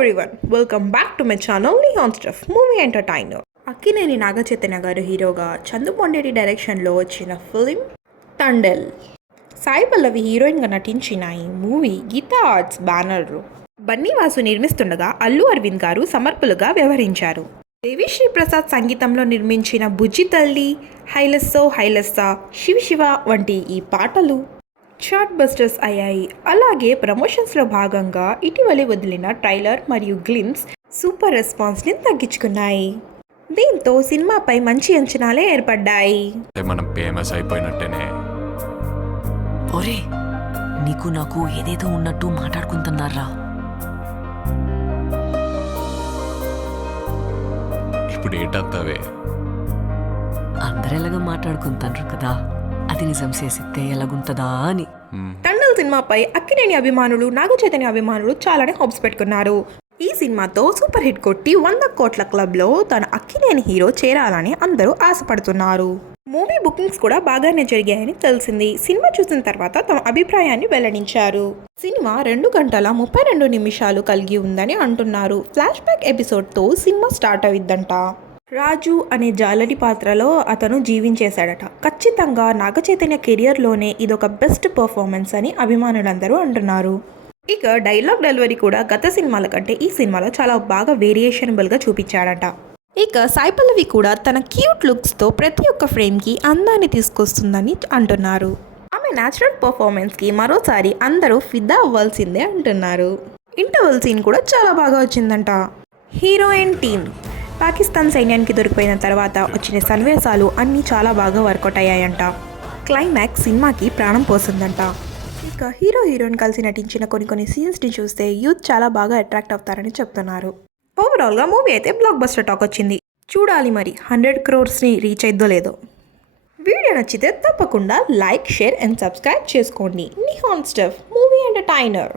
Everyone, welcome back to my channel Nihan stuff movie entertainer. Akkineni Nagachaitanya గారు హీరోగా, చందు పొండేటి డైరెక్షన్లో వచ్చిన ఫిలిం తండెల్. సాయి పల్లవి హీరోయిన్గా నటించిన ఈ మూవీ గీతా ఆర్ట్స్ బ్యానర్లో బన్నీవాసు నిర్మిస్తుండగా అల్లు అరవింద్ గారు సమర్పులుగా వ్యవహరించారు. దేవిశ్రీ ప్రసాద్ సంగీతంలో నిర్మించిన బుజ్జి తల్లి, హైలెస్సో హైలెస్సా, శివ శివ వంటి ఈ పాటలు చార్ట్ బస్టర్స్ అయ్యాయి. అలాగే ప్రమోషన్స్లో భాగంగా ఇటీవలే వదిలిన ట్రైలర్ మరియు గ్లిమ్స్ సూపర్ రెస్పాన్స్ని తగ్గించుకున్నాయి. దీంతో సినిమాపై మంచి అంచనాలే ఏర్పడ్డాయి. మనం ఫేమస్ అయిపోయినట్టేనే. ఒరే, నీకు నాకు ఏదేదో ఉన్నట్టు మాట్లాడుకుంటున్నారా? ఇప్పుడు ఏంటంతావే? అందరెలాగా మాట్లాడుకుంటారు కదా, అది నిజం చేసితే ఎలాగుంటుందా అని. తండెల్ సినిమాపై అక్కినేని అభిమానులు, నాగచైతన్య అభిమానులు చాలానే హోప్స్ పెట్టుకున్నారు. ఈ సినిమాతో సూపర్ హిట్ కొట్టి 100 కోట్ల క్లబ్లో తన అక్కినేని హీరో చేరాలని అందరూ ఆశపడుతున్నారు. మూవీ బుకింగ్స్ కూడా బాగానే జరిగాయని తెలిసింది. సినిమా చూసిన తర్వాత తమ అభిప్రాయాన్ని వెల్లడించారు. సినిమా 2 గంటల 32 నిమిషాలు కలిగి ఉందని అంటున్నారు. ఫ్లాష్ బ్యాక్ ఎపిసోడ్తో సినిమా స్టార్ట్ అవిద్దంట. రాజు అనే జాలరి పాత్రలో అతను జీవించేశాడట. ఖచ్చితంగా నాగచైతన్య కెరియర్లోనే ఇదొక బెస్ట్ పర్ఫార్మెన్స్ అని అభిమానులందరూ అంటున్నారు. ఇక డైలాగ్ డెలివరీ కూడా గత సినిమాల కంటే ఈ సినిమాలో చాలా బాగా వేరియేషనబుల్గా చూపించాడట. ఇక సాయి పల్లవి కూడా తన క్యూట్ లుక్స్తో ప్రతి ఒక్క ఫ్రేమ్కి అందాన్ని తీసుకొస్తుందని అంటున్నారు. ఆమె న్యాచురల్ పర్ఫార్మెన్స్కి మరోసారి అందరూ ఫిదా అవ్వాల్సిందే అంటున్నారు. ఇంటర్వెల్ సీన్ కూడా చాలా బాగా వచ్చిందంట. హీరోయిన్ టీమ్ పాకిస్తాన్ సైన్యానికి దొరికిపోయిన తర్వాత వచ్చిన సన్నివేశాలు అన్నీ చాలా బాగా వర్కౌట్ అయ్యాయంట. క్లైమాక్స్ సినిమాకి ప్రాణం పోసిందంట. ఇక హీరోయిన్ కలిసి నటించిన కొన్ని సీన్స్ని చూస్తే యూత్ చాలా బాగా అట్రాక్ట్ అవుతారని చెప్తున్నారు. ఓవరాల్గా మూవీ అయితే బ్లాక్ బస్టర్ టాక్ వచ్చింది. చూడాలి మరి 100 crores రీచ్ అయిద్దో లేదో. వీడియో నచ్చితే తప్పకుండా లైక్, షేర్ అండ్ సబ్స్క్రైబ్ చేసుకోండి. Nihan stuff movie entertainer.